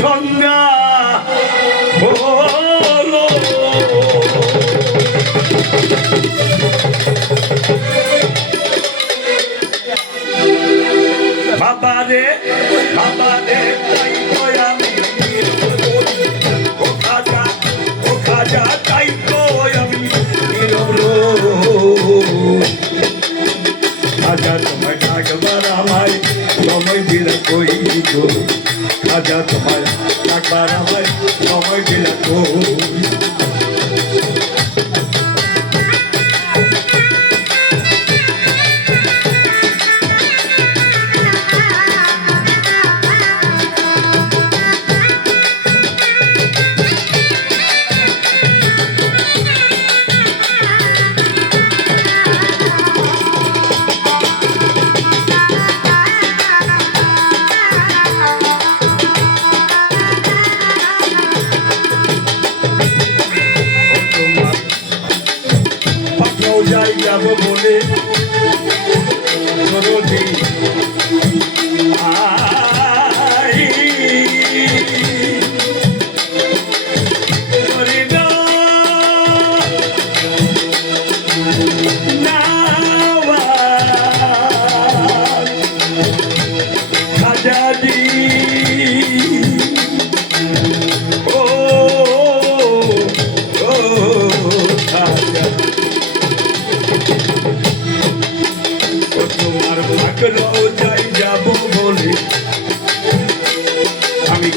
সন্ধ্যা। হলো বাবারে বাবারে, তাই তো আমি ও খাজা ও খাজা, তাই তো আমি খাজা, তোমায় ডাকবার আমায় তোমায় বিরা কই গো? খাজা তোমায় ডাকবার আমায় সময় দিলে পাঠাও যাই যাব বলে সরদি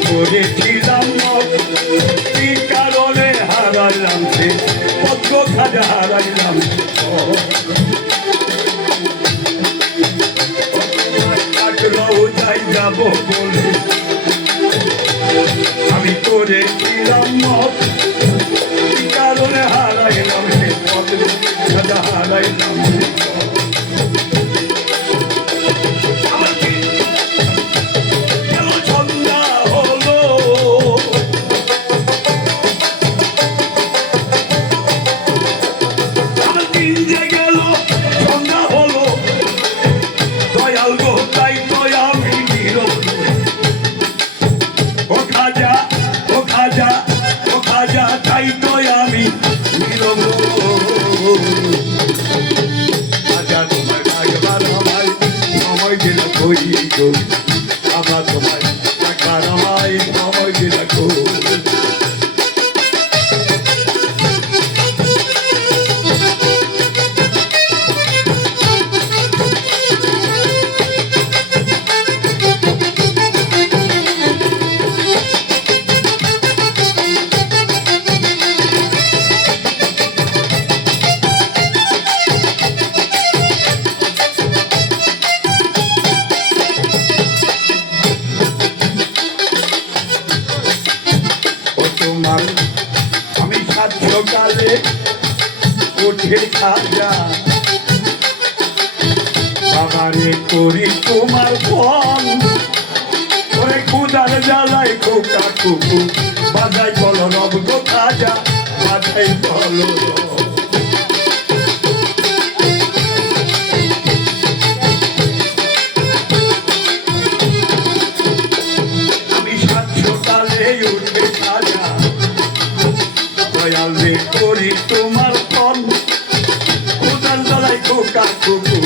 করেছিলাম। কি কারণে হারাইলাম সে? পদ্ম খাজা হারাইলাম। যাব বলে। আমি করেছিলাম মত খাজা তাই তো আমি নীরব। খাজা তোমার ডাকবার আমায় সময় দিল কই আমার তোমায় উঠে খাজা। বাবারে করি তোমার ফল। ওরে কুদার জ্বালাই কোকা কুকু বাজাই বলো রব গো খাজা, বাজাই বলো দয়াল রে, করি তোমার ফোন কুদার জ্বালাই কোকা কুকু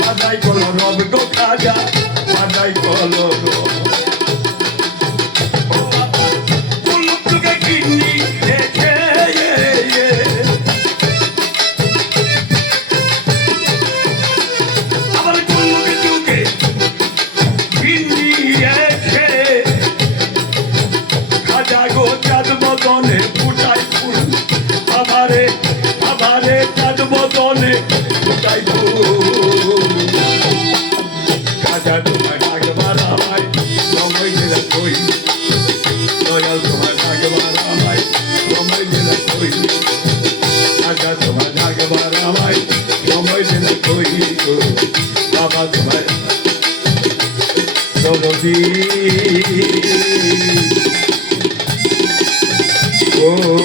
বাজাই বলো রব গো খাজা বাজাই বলো রব। কুলুপটুকে একবার আমায় সময় দিন কহিত বাবা তোমায় প্রগতি ও